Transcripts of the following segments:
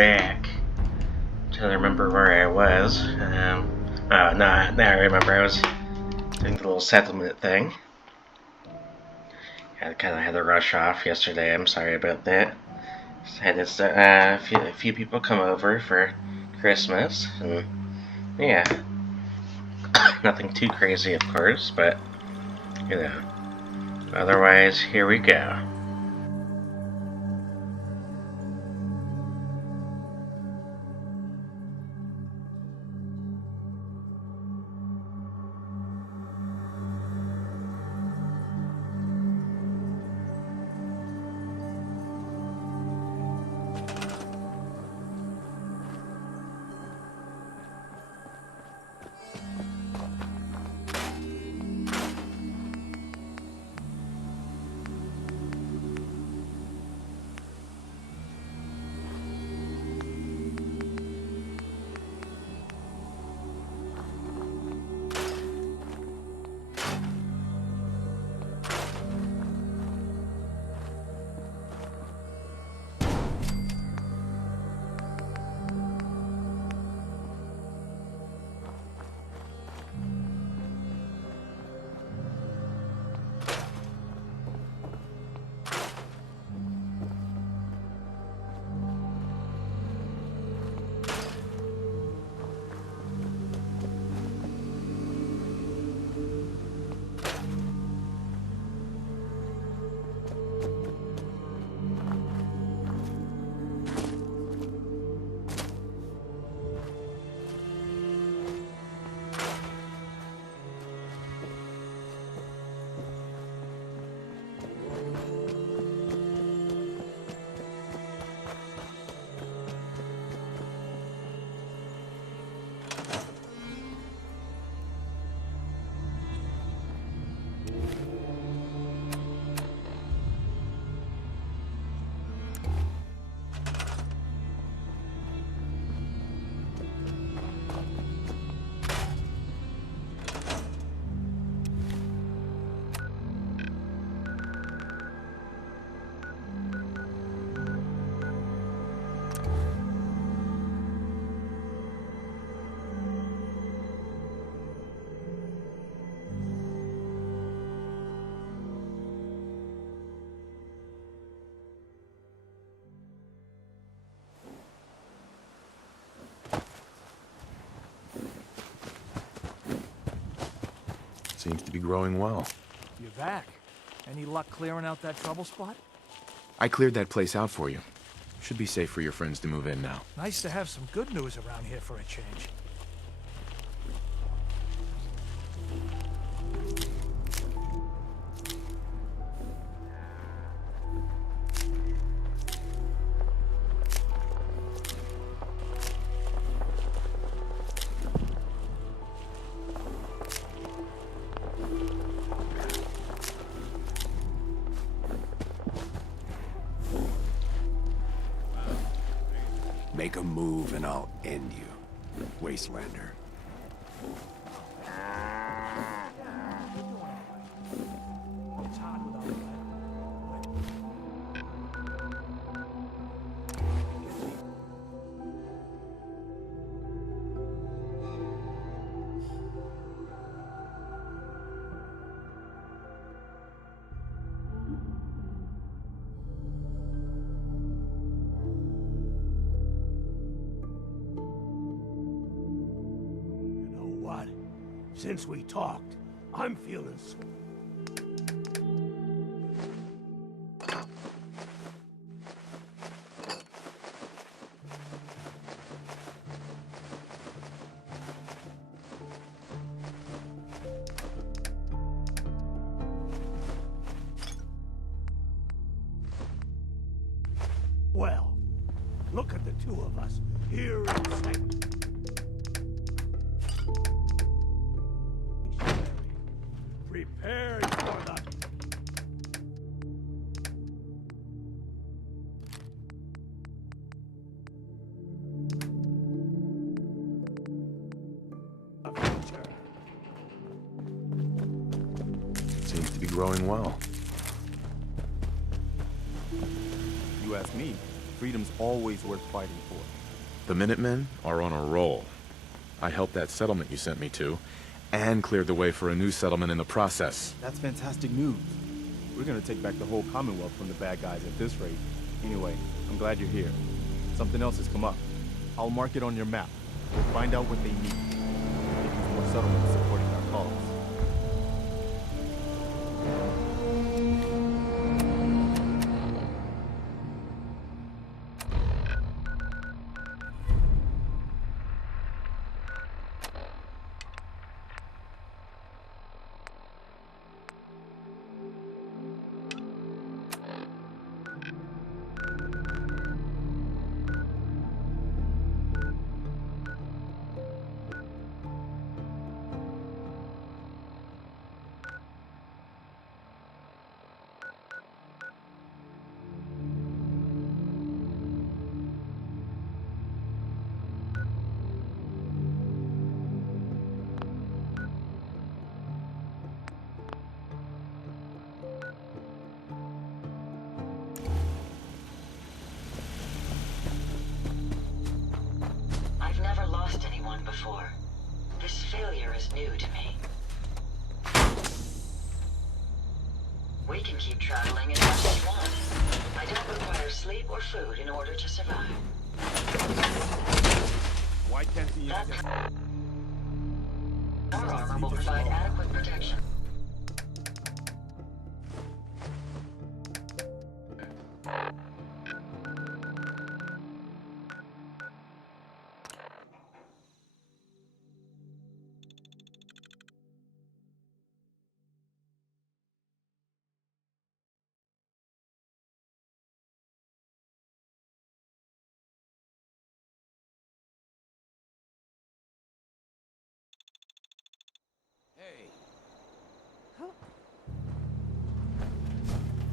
back. Trying to remember where I was. Now I remember I was doing the little settlement thing. I kind of had to rush off yesterday. I'm sorry about that. Had a few people come over for Christmas, and yeah, nothing too crazy, of course, but you know. Otherwise, here we go. Seems to be growing well. You're back. Any luck clearing out that trouble spot? I cleared that place out for you. Should be safe for your friends to move in now. Nice to have some good news around here for a change. Make a move and I'll end you, Wastelander. It's hard without Since we talked, I'm feeling sweet. Well, look at the two of us here in sight. Prepare for the... future. Seems to be growing well. You ask me, Freedom's always worth fighting for. The Minutemen are on a roll. I helped that settlement you sent me to, and cleared the way for a new settlement in the process. That's fantastic news. We're gonna take back the whole Commonwealth from the bad guys at this rate. Anyway, I'm glad you're here. Something else has come up. I'll mark it on your map. We'll find out what they need. Get you more settlements supporting our cause. I've never lost anyone before. This failure is new to me. We can keep traveling as much as we want. I don't require sleep or food in order to survive. Why can't he That access... power armor will provide adequate protection.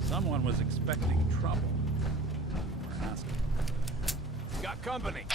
Someone was expecting trouble. We're asking. Got company!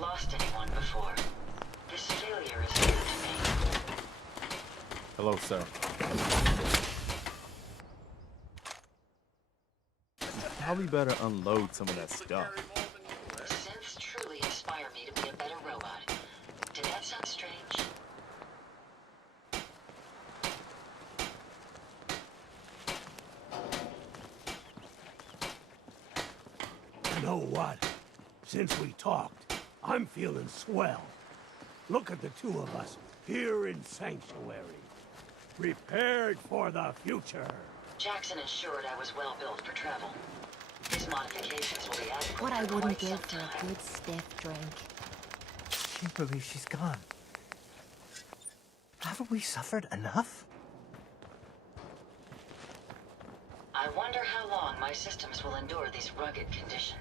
lost anyone before. This failure is new to me. Hello, sir. You probably better unload some of that stuff. Synths truly inspire me to be a better robot. Did that sound strange? You know what? Since we talked, I'm feeling swell. Look at the two of us here in Sanctuary. Prepared for the future. Jackson ensured I was well built for travel. These modifications will be adequate What I for wouldn't quite give some for a time. good stiff drink. Can't believe she's gone. Haven't we suffered enough? I wonder how long my systems will endure these rugged conditions.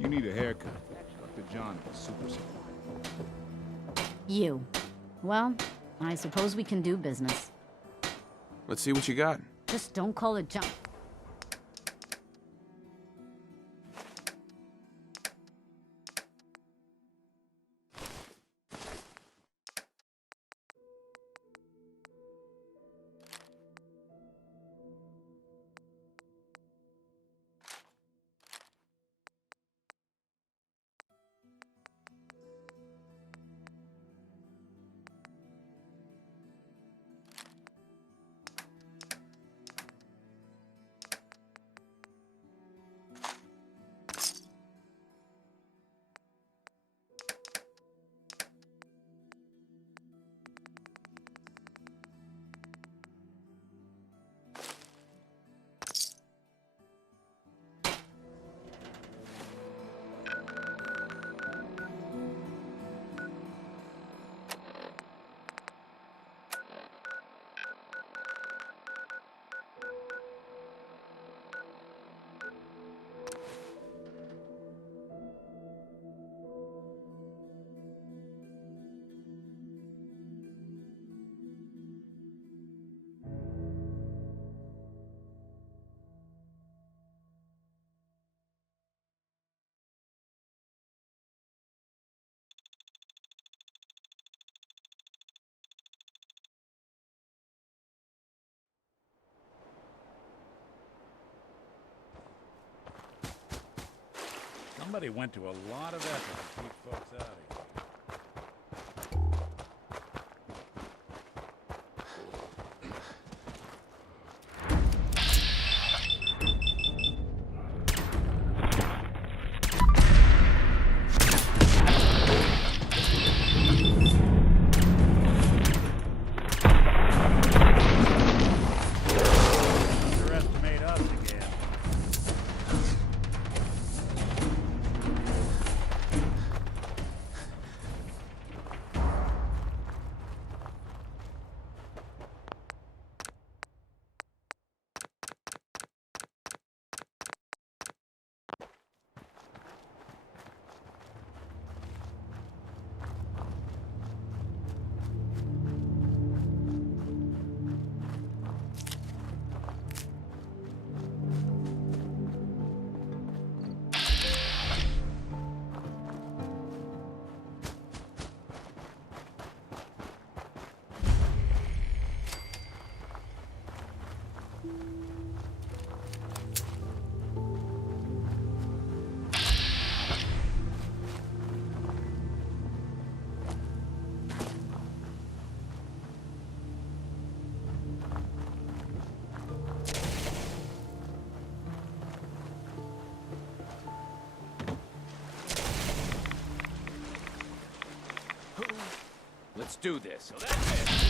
You need a haircut. Dr. John is super support. You. Well, I suppose we can do business. Let's see what you got. Just don't call it junk. Somebody went to a lot of effort to keep folks out of here. Underestimate us again. Let's do this. So that's it.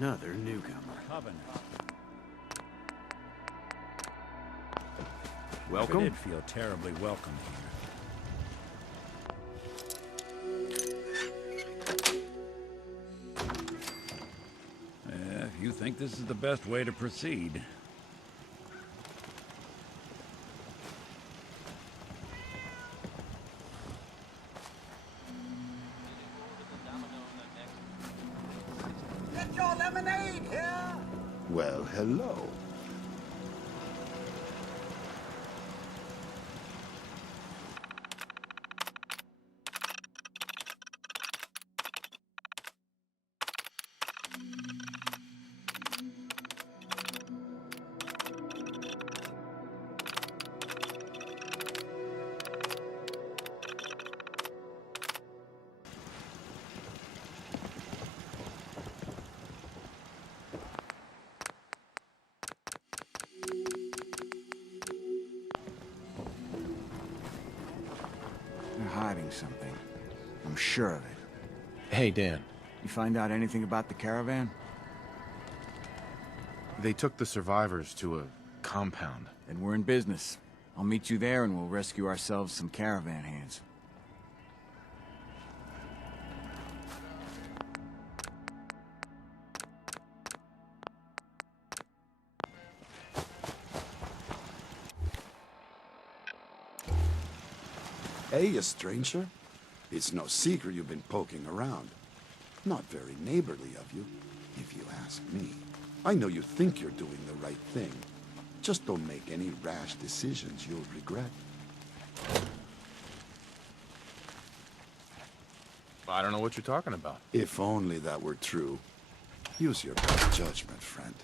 Another newcomer. Covenant. Never Welcome. did feel terribly welcome here. If you think this is the best way to proceed. Get your lemonade here! Well, hello. They're hiding something. I'm sure of it. Hey, Dan. You find out anything about the caravan? They took the survivors to a compound. Then we're in business. I'll meet you there and we'll rescue ourselves some caravan hands. Hey, a stranger. It's no secret you've been poking around. Not very neighborly of you, if you ask me. I know you think you're doing the right thing. Just don't make any rash decisions you'll regret. I don't know what you're talking about. If only that were true. Use your best judgment, friend.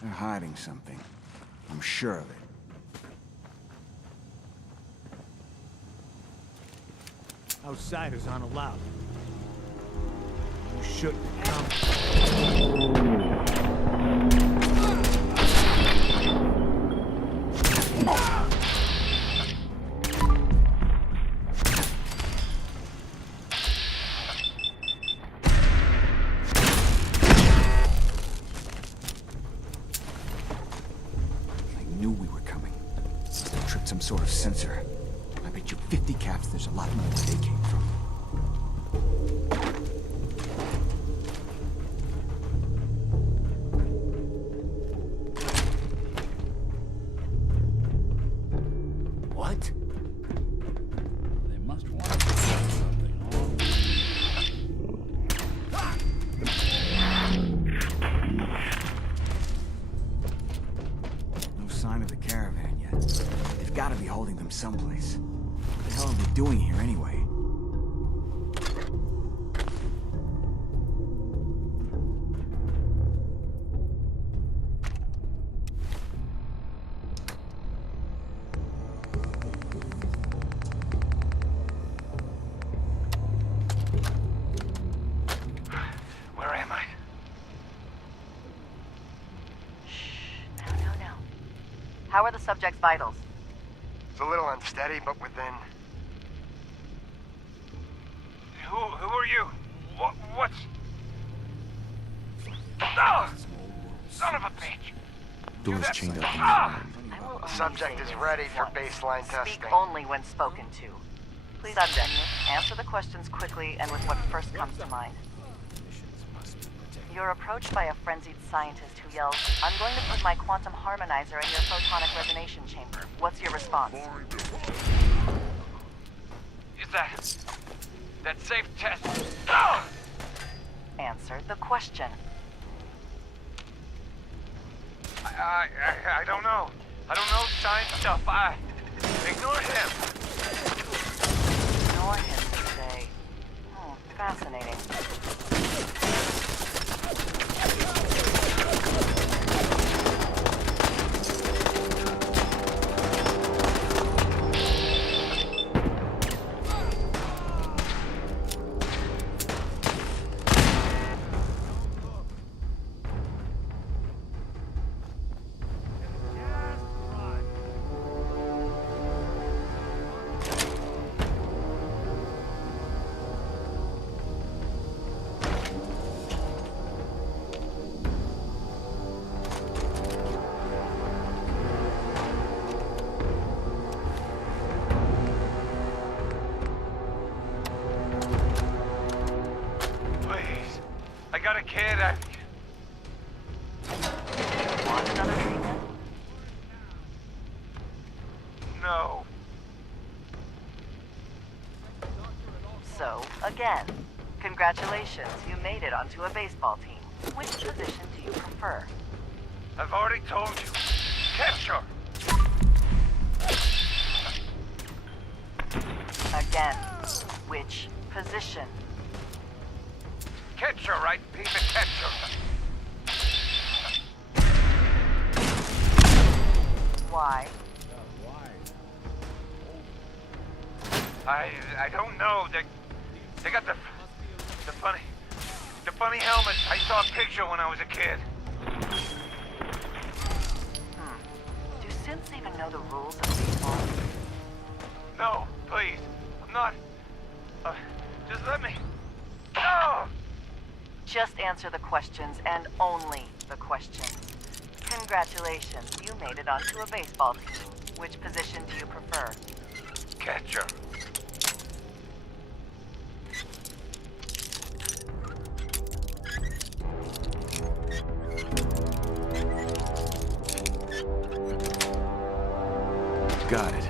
They're hiding something. I'm sure of it. Outsiders aren't allowed. You shouldn't come. I knew we were coming. They tripped some sort of sensor. I bet you 50 caps there's a lot more where they came from. What? They must want to do something. No sign of the caravan yet. They've got to be holding them someplace. What the hell are they doing here anyway? Where am I? No. How are the subject's vitals? It's a little unsteady, but within. Who are you? What's... Oh! Son of a bitch! Door's chained up in Ah! the room. I will Oh, Subject is ready for baseline testing. Speak only when spoken to. Please, subject, answer the questions quickly and with what first comes to mind. You're approached by a frenzied scientist who yells, "I'm going to put my quantum harmonizer in your photonic resonation chamber." What's your response? Is that safe test? Oh! Answer the question. I don't know. I don't know science stuff. Ignore him. Ignore him, you say. Fascinating. I got a kid. Want another treatment? No. So, again, congratulations, you made it onto a baseball team. Which position do you prefer? I've already told you. Capture. Again, which position? Catcher, right? He's a catcher. Why? I don't know. They got the funny helmets. I saw a picture when I was a kid. Do synths even know the rules of baseball? No, please. I'm not. Just let me. No! Just answer the questions, and only the questions. Congratulations, you made it onto a baseball team. Which position do you prefer? Catcher. Got it.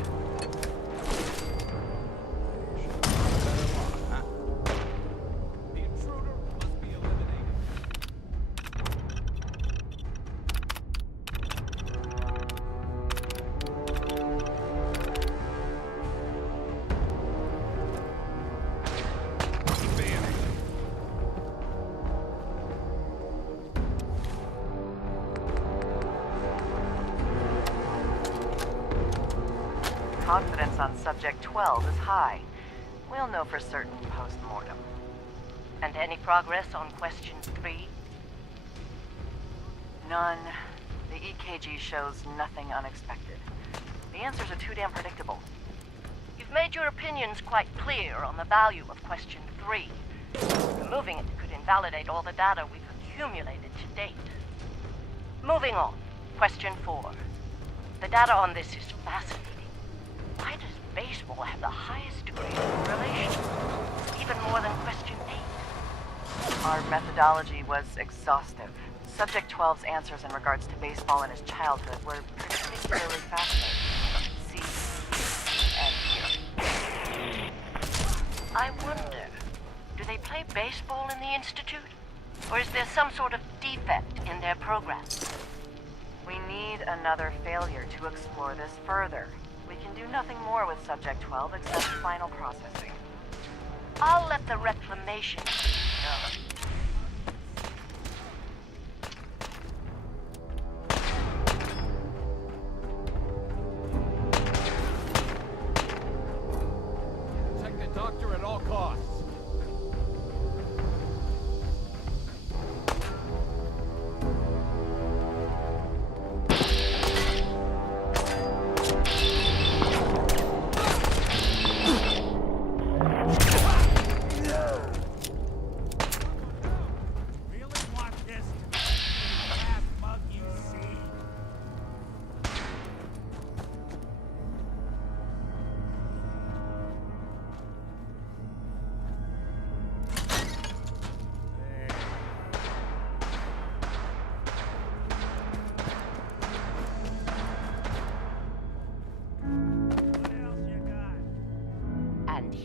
Confidence on Subject 12 is high. We'll know for certain post-mortem. And any progress on Question 3? None. The EKG shows nothing unexpected. The answers are too damn predictable. You've made your opinions quite clear on the value of Question 3. Removing it could invalidate all the data we've accumulated to date. Moving on. Question 4. The data on this is fascinating. Why does baseball have the highest degree of correlation? Even more than Question 8. Our methodology was exhaustive. Subject 12's answers in regards to baseball in his childhood were particularly fascinating. See and hear. I wonder, do they play baseball in the Institute? Or is there some sort of defect in their program? We need another failure to explore this further. We can do nothing more with Subject 12 except final processing. I'll let the reclamation team know. Protect the doctor at all costs.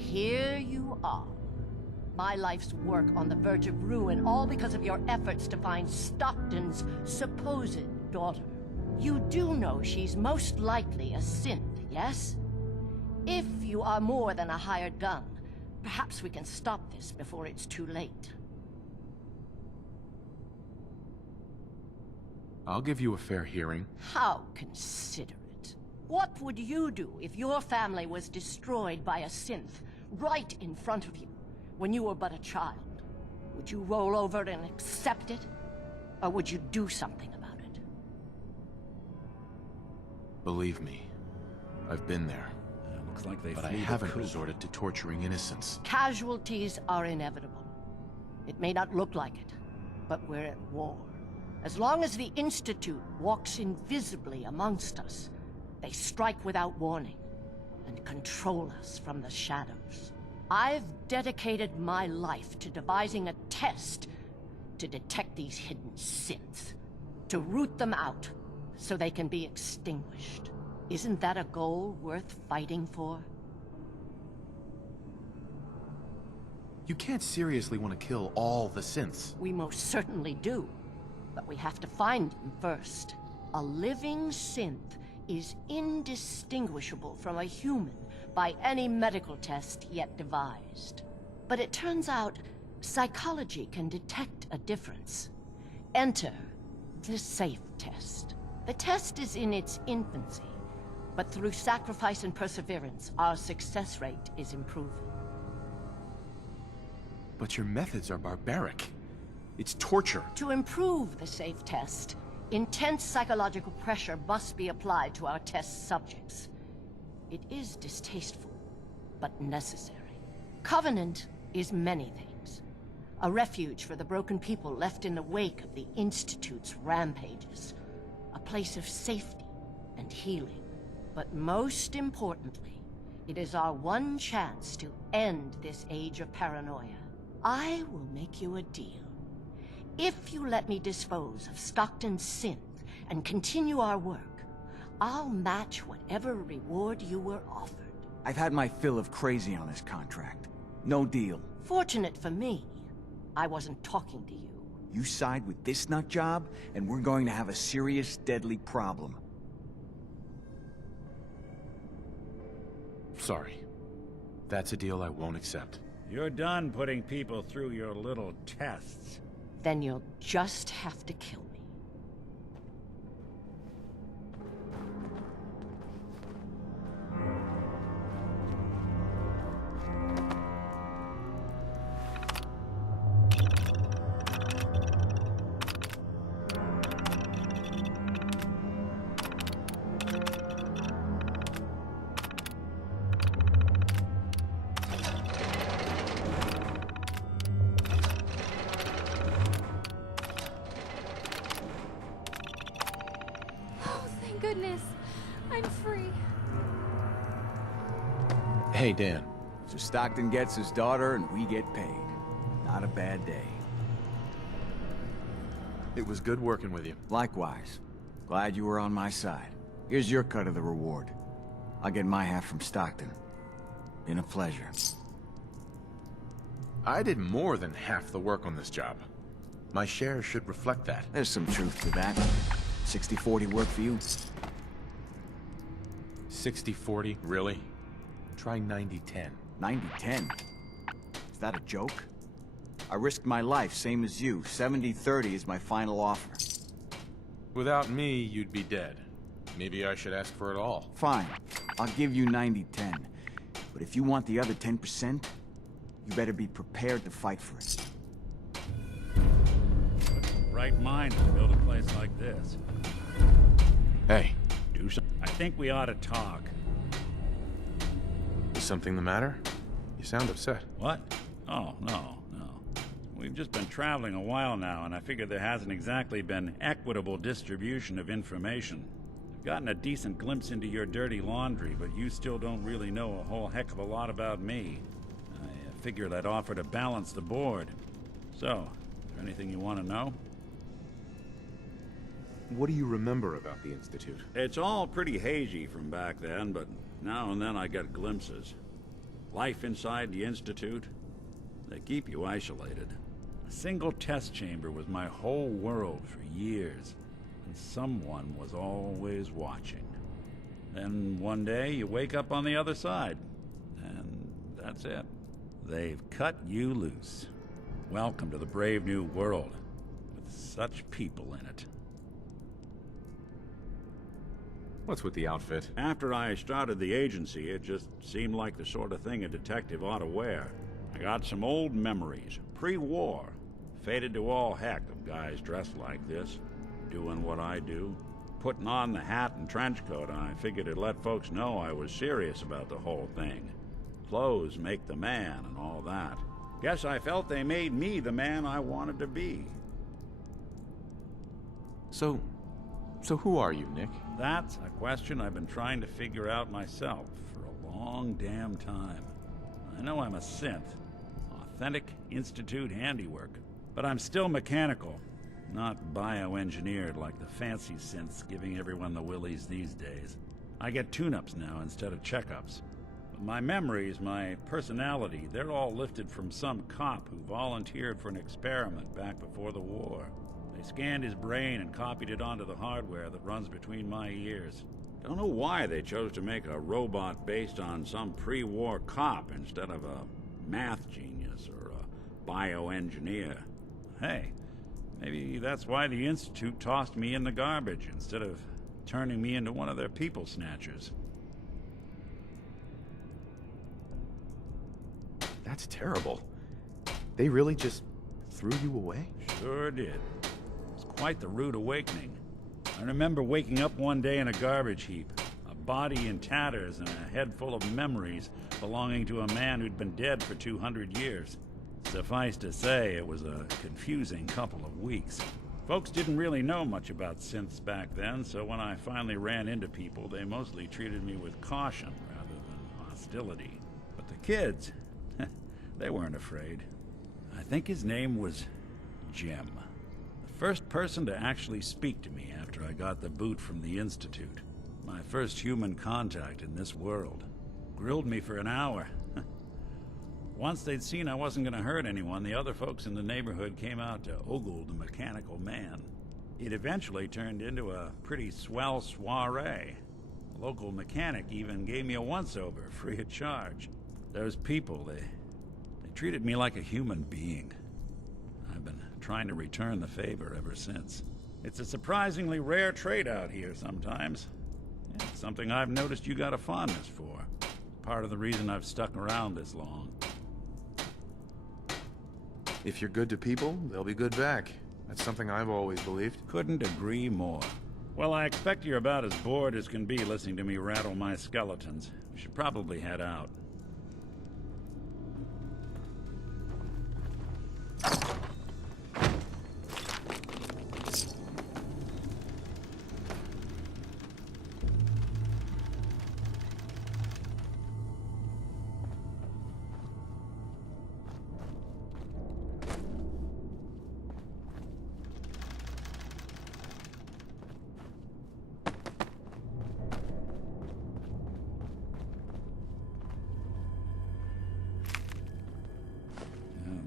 here you are. My life's work on the verge of ruin, all because of your efforts to find Stockton's supposed daughter. You do know she's most likely a synth, yes? If you are more than a hired gun, perhaps we can stop this before it's too late. I'll give you a fair hearing. How considerate. What would you do if your family was destroyed by a synth right in front of you when you were but a child? Would you roll over and accept it? Or would you do something about it? Believe me, I've been there. Looks like they But I flew the haven't coop. resorted to torturing innocents. Casualties are inevitable. It may not look like it, but we're at war. As long as the Institute walks invisibly amongst us, they strike without warning and control us from the shadows. I've dedicated my life to devising a test to detect these hidden synths, to root them out so they can be extinguished. Isn't that a goal worth fighting for? You can't seriously want to kill all the synths. We most certainly do, but we have to find them first. A living synth is indistinguishable from a human by any medical test yet devised. But it turns out psychology can detect a difference. Enter the SAFE test. The test is in its infancy, but through sacrifice and perseverance, our success rate is improving. But your methods are barbaric. It's torture. To improve the SAFE test, intense psychological pressure must be applied to our test subjects. It is distasteful, but necessary. Covenant is many things. A refuge for the broken people left in the wake of the Institute's rampages. A place of safety and healing. But most importantly, it is our one chance to end this age of paranoia. I will make you a deal. If you let me dispose of Stockton's synth and continue our work, I'll match whatever reward you were offered. I've had my fill of crazy on this contract. No deal. Fortunate for me, I wasn't talking to you. You side with this nut job, and we're going to have a serious, deadly problem. Sorry. That's a deal I won't accept. You're done putting people through your little tests. Then you'll just have to kill me. Goodness, I'm free. Hey, Dan. So Stockton gets his daughter and we get paid. Not a bad day. It was good working with you. Likewise. Glad you were on my side. Here's your cut of the reward. I'll get my half from Stockton. Been a pleasure. I did more than half the work on this job. My share should reflect that. There's some truth to that. 60-40 work for you? 60-40, really? Try 90-10. 90-10? Is that a joke? I risked my life, same as you. 70-30 is my final offer. Without me, you'd be dead. Maybe I should ask for it all. Fine. I'll give you 90-10. But if you want the other 10%, you better be prepared to fight for it. Right mind to build a place like this. Hey. Do something. I think we ought to talk. Is something the matter? You sound upset. What? Oh, no. We've just been traveling a while now, and I figure there hasn't exactly been equitable distribution of information. I've gotten a decent glimpse into your dirty laundry, but you still don't really know a whole heck of a lot about me. I figured I'd offer to balance the board. So, is there anything you want to know? What do you remember about the Institute? It's all pretty hazy from back then, but now and then I get glimpses. Life inside the Institute, they keep you isolated. A single test chamber was my whole world for years, and someone was always watching. Then one day you wake up on the other side, and that's it. They've cut you loose. Welcome to the brave new world, with such people in it. What's with the outfit? After I started the agency, it just seemed like the sort of thing a detective ought to wear. I got some old memories, pre-war. Faded to all heck of guys dressed like this, doing what I do. Putting on the hat and trench coat, I figured it'd let folks know I was serious about the whole thing. Clothes make the man and all that. Guess I felt they made me the man I wanted to be. So who are you, Nick? That's a question I've been trying to figure out myself for a long damn time. I know I'm a synth, authentic Institute handiwork, but I'm still mechanical, not bioengineered like the fancy synths giving everyone the willies these days. I get tune-ups now instead of checkups. But my memories, my personality, they're all lifted from some cop who volunteered for an experiment back before the war. They scanned his brain and copied it onto the hardware that runs between my ears. Don't know why they chose to make a robot based on some pre-war cop instead of a math genius or a bioengineer. Hey, maybe that's why the Institute tossed me in the garbage instead of turning me into one of their people snatchers. That's terrible. They really just threw you away? Sure did. It was quite the rude awakening. I remember waking up one day in a garbage heap, a body in tatters and a head full of memories belonging to a man who'd been dead for 200 years. Suffice to say, it was a confusing couple of weeks. Folks didn't really know much about synths back then, so when I finally ran into people, they mostly treated me with caution rather than hostility. But the kids, they weren't afraid. I think his name was Jim. The first person to actually speak to me after I got the boot from the Institute. My first human contact in this world. Grilled me for an hour. Once they'd seen I wasn't going to hurt anyone, the other folks in the neighborhood came out to ogle the mechanical man. It eventually turned into a pretty swell soiree. The local mechanic even gave me a once-over, free of charge. Those people, they treated me like a human being. I've been trying to return the favor ever since. It's a surprisingly rare trait out here sometimes. It's something I've noticed you got a fondness for. Part of the reason I've stuck around this long. If you're good to people, they'll be good back. That's something I've always believed. Couldn't agree more. Well, I expect you're about as bored as can be listening to me rattle my skeletons. We should probably head out.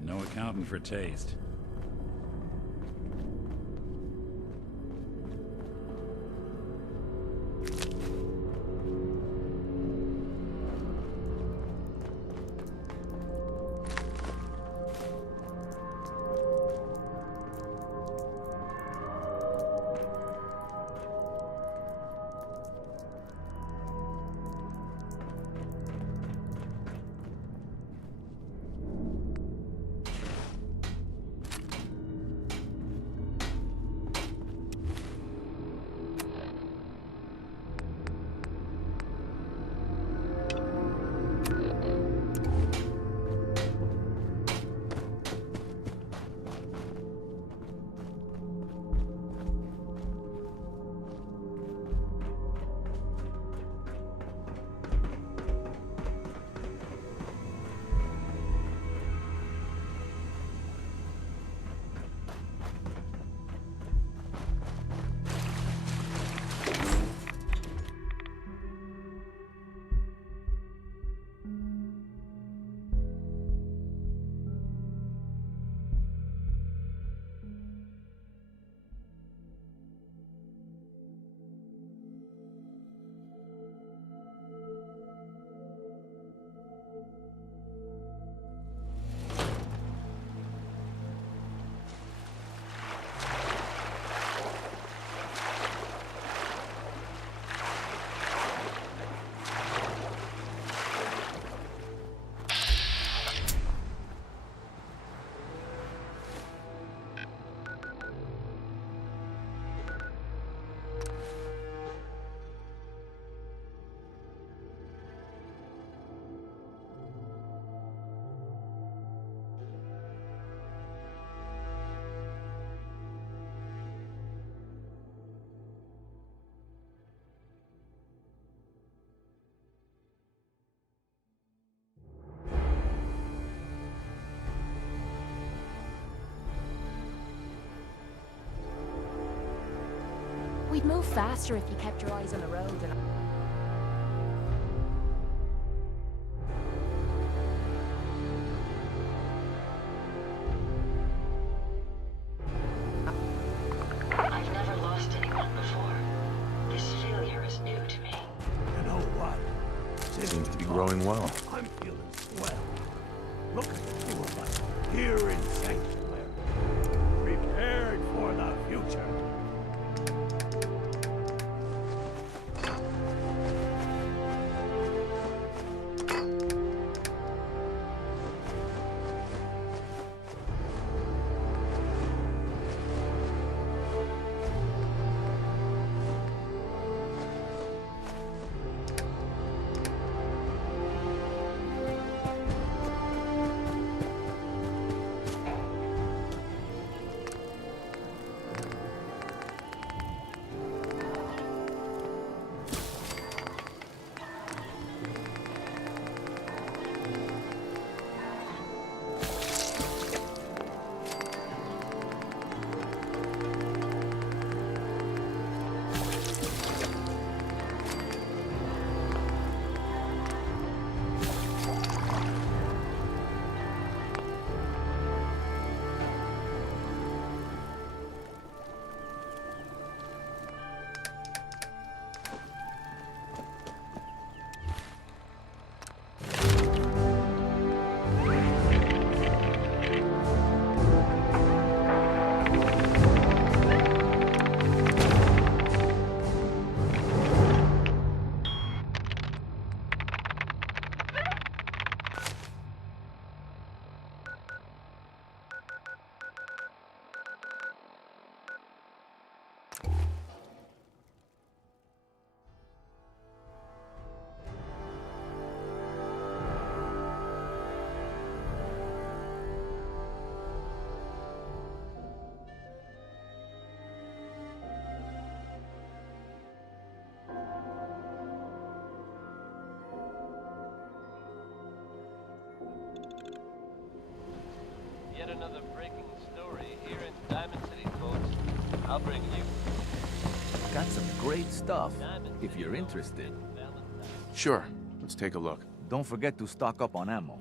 No accounting for taste. move faster if you kept your eyes on the road and... I've never lost anyone before. This failure is new to me. You know what? Seems to be growing well. I'm feeling swell. Look at the two of us here in Sanctuary, prepared for the future. Yet another breaking story here in Diamond City, folks. I'll bring you. Got some great stuff, if you're interested. Sure. Let's take a look. Don't forget to stock up on ammo.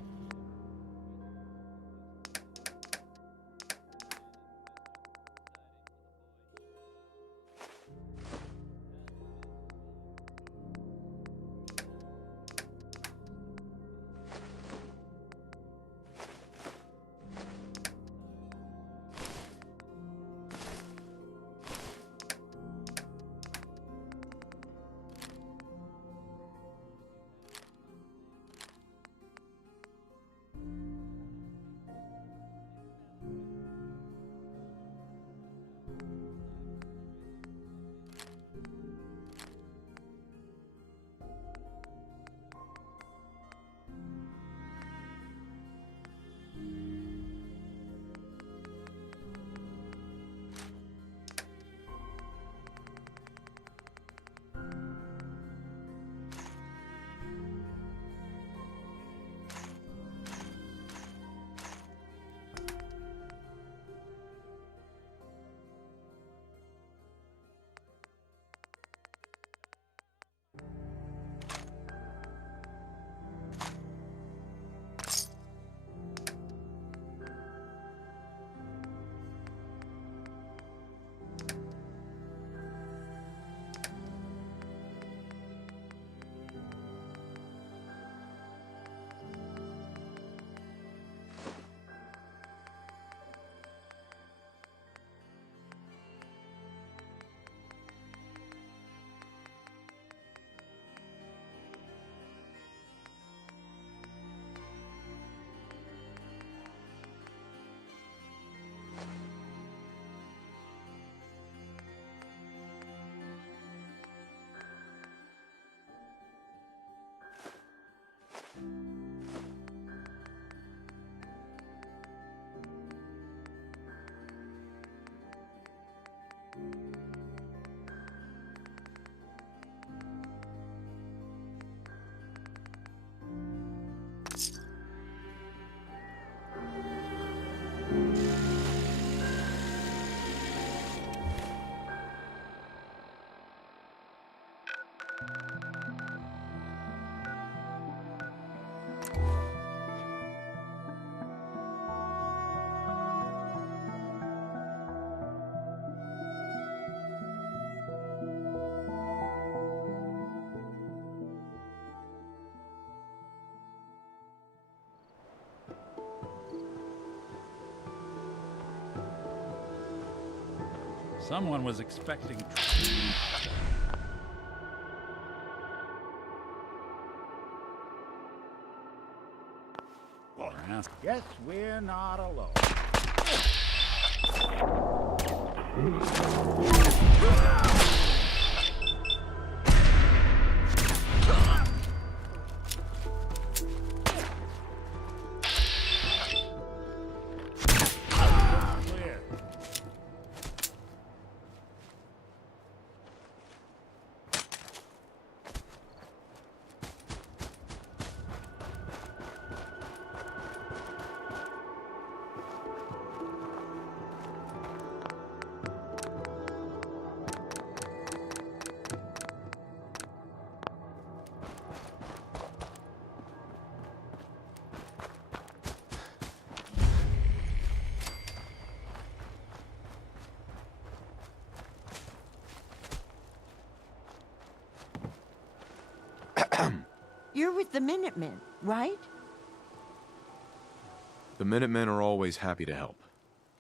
Someone was expecting... Guess we're not alone. You're with the Minutemen, right? The Minutemen are always happy to help.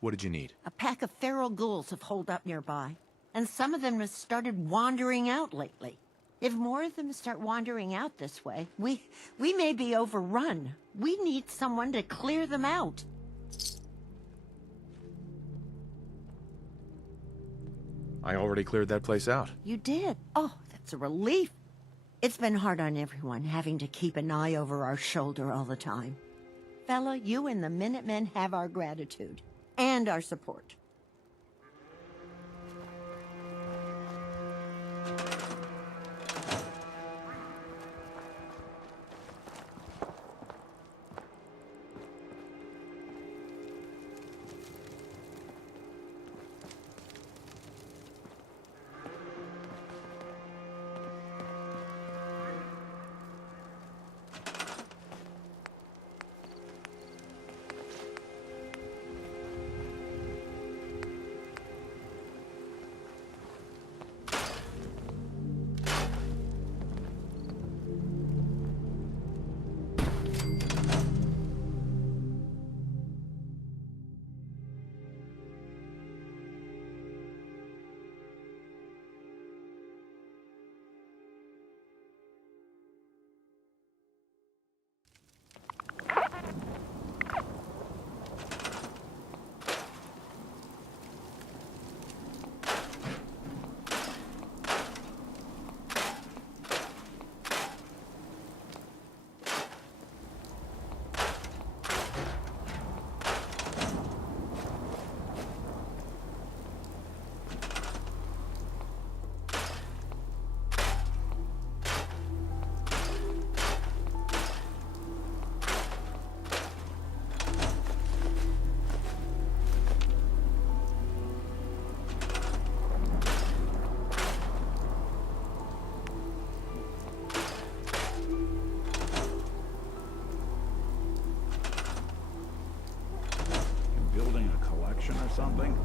What did you need? A pack of feral ghouls have holed up nearby, and some of them have started wandering out lately. If more of them start wandering out this way, we may be overrun. We need someone to clear them out. I already cleared that place out. You did? Oh, that's a relief. It's been hard on everyone, having to keep an eye over our shoulder all the time. Fella, you and the Minutemen have our gratitude. And our support. Or something?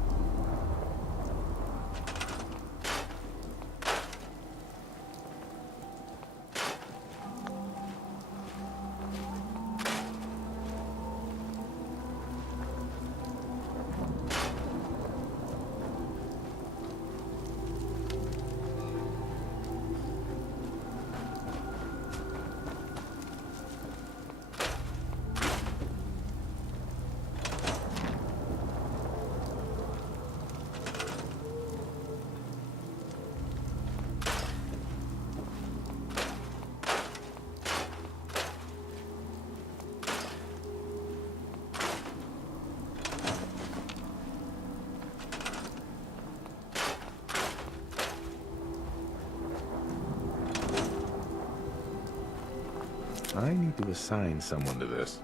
I need to assign someone to this.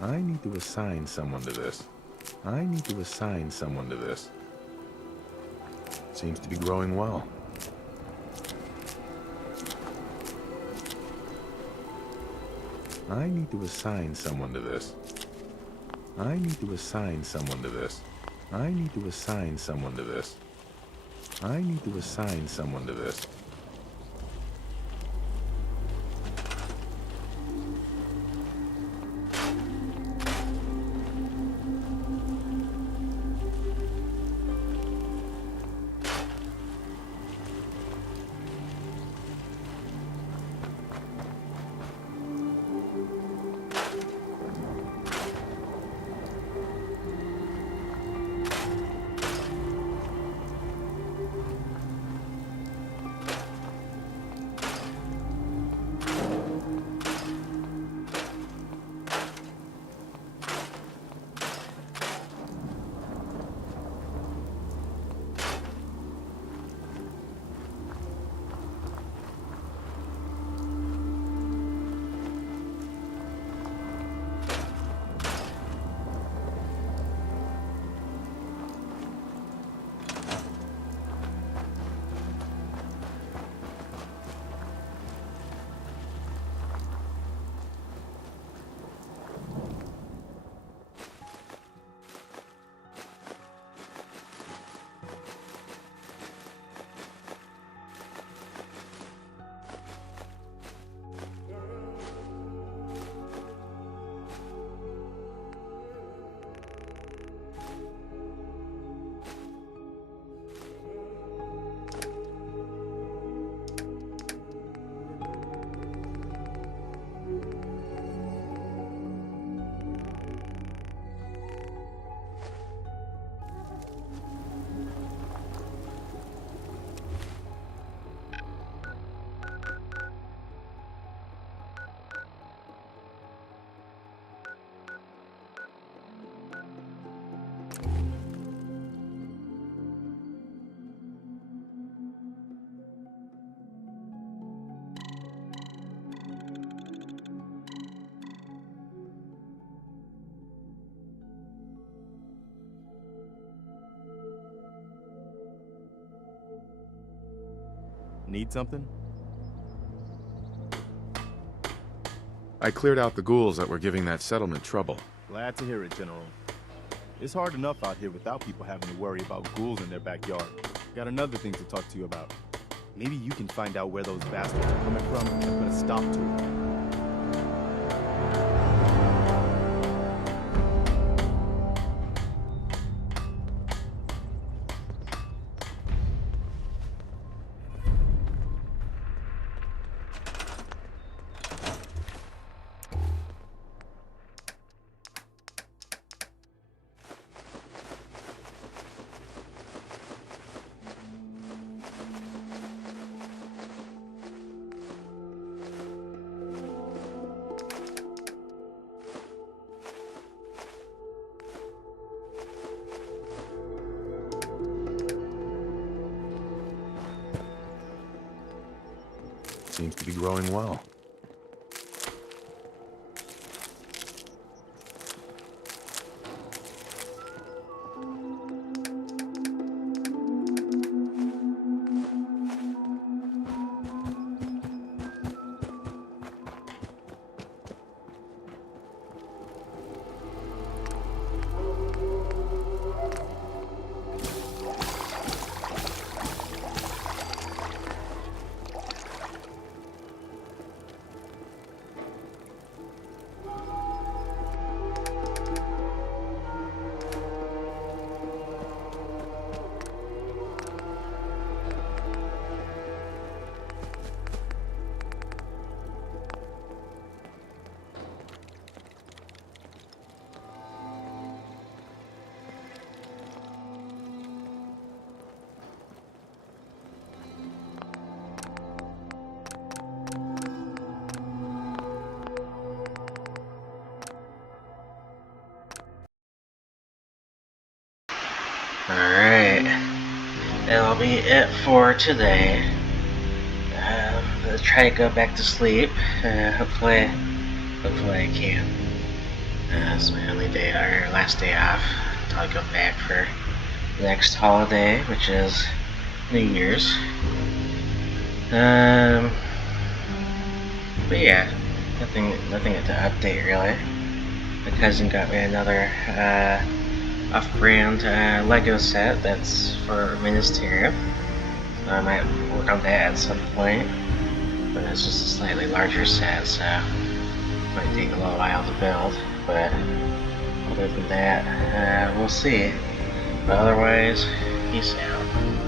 I need to assign someone to this. I need to assign someone to this. Seems to be growing well. I need to assign someone to this. I need to assign someone to this. I need to assign someone to this. I need to assign someone to this. Need something? I cleared out the ghouls that were giving that settlement trouble. Glad to hear it, General. It's hard enough out here without people having to worry about ghouls in their backyard. Got another thing to talk to you about. Maybe you can find out where those bastards are coming from and put a stop to it. Seems to be growing well. Alright, that'll be it for today. I'll try to go back to sleep. Hopefully I can. It's my only day, or last day off until I go back for the next holiday, which is New Year's. But yeah, nothing to update really. My cousin got me another off-brand Lego set that's for Ministerium. So I might work on that at some point. But it's just a slightly larger set, so it might take a little while to build. But other than that, we'll see. But otherwise, peace out.